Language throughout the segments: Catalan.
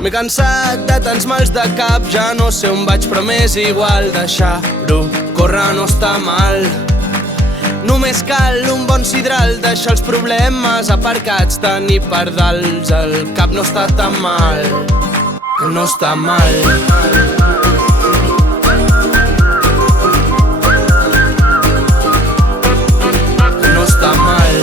M'he cansat de tants mals de cap, ja no sé on vaig, però m'és igual. Deixar-ho córrer no està mal. Només cal un bon sidral, deixar els problemes aparcats, tenir pardals al cap no està tan mal, no està mal. No està mal.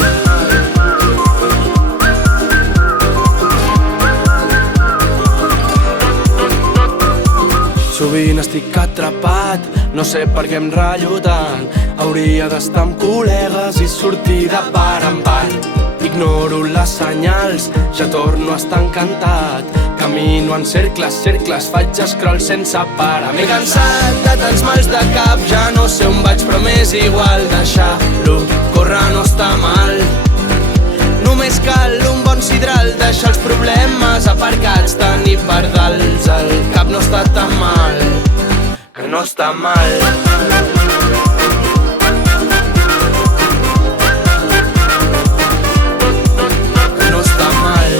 Sovint estic atrapat, no sé per què em ratllo tant. Hauria d'estar amb col·legues i sortir de par en part. Ignoro les senyals, ja torno a estar encantat. Camino en cercles, cercles, faig scroll sense parar. M'he cansat de tants mals de cap, ja no sé on vaig, però m'és igual. Deixar-lo córrer no està mal. Només cal un bon sidral, deixar els problemes aparcats, tenir pardals al cap no està tan mal, que no està mal. Que no està mal.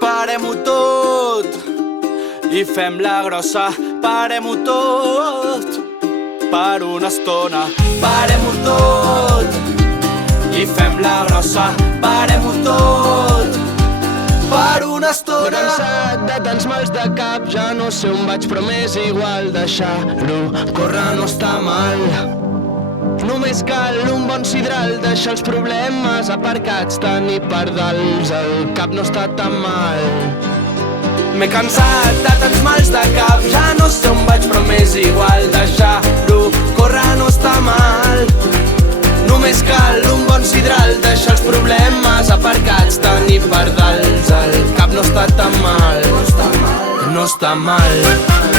Parem-ho tot i fem la grossa. Parem-ho tot per una estona. Parem-ho tot i fem la grossa. Parem-ho tot per una estona. M'he cansat de tants mals de cap, ja no sé on vaig, però m'és igual. Deixar-ho córrer no està mal. Només cal un bon sidral, deixar els problemes aparcats, tenir pardals al cap no està tan mal. M'he cansat de tants mals de cap, ja no sé on vaig, però m'és igual. Deixar-ho córrer no està mal. Només cal un bon sidral, deixar els problemes aparcats, tenir pardals al cap no està tan mal, no està mal.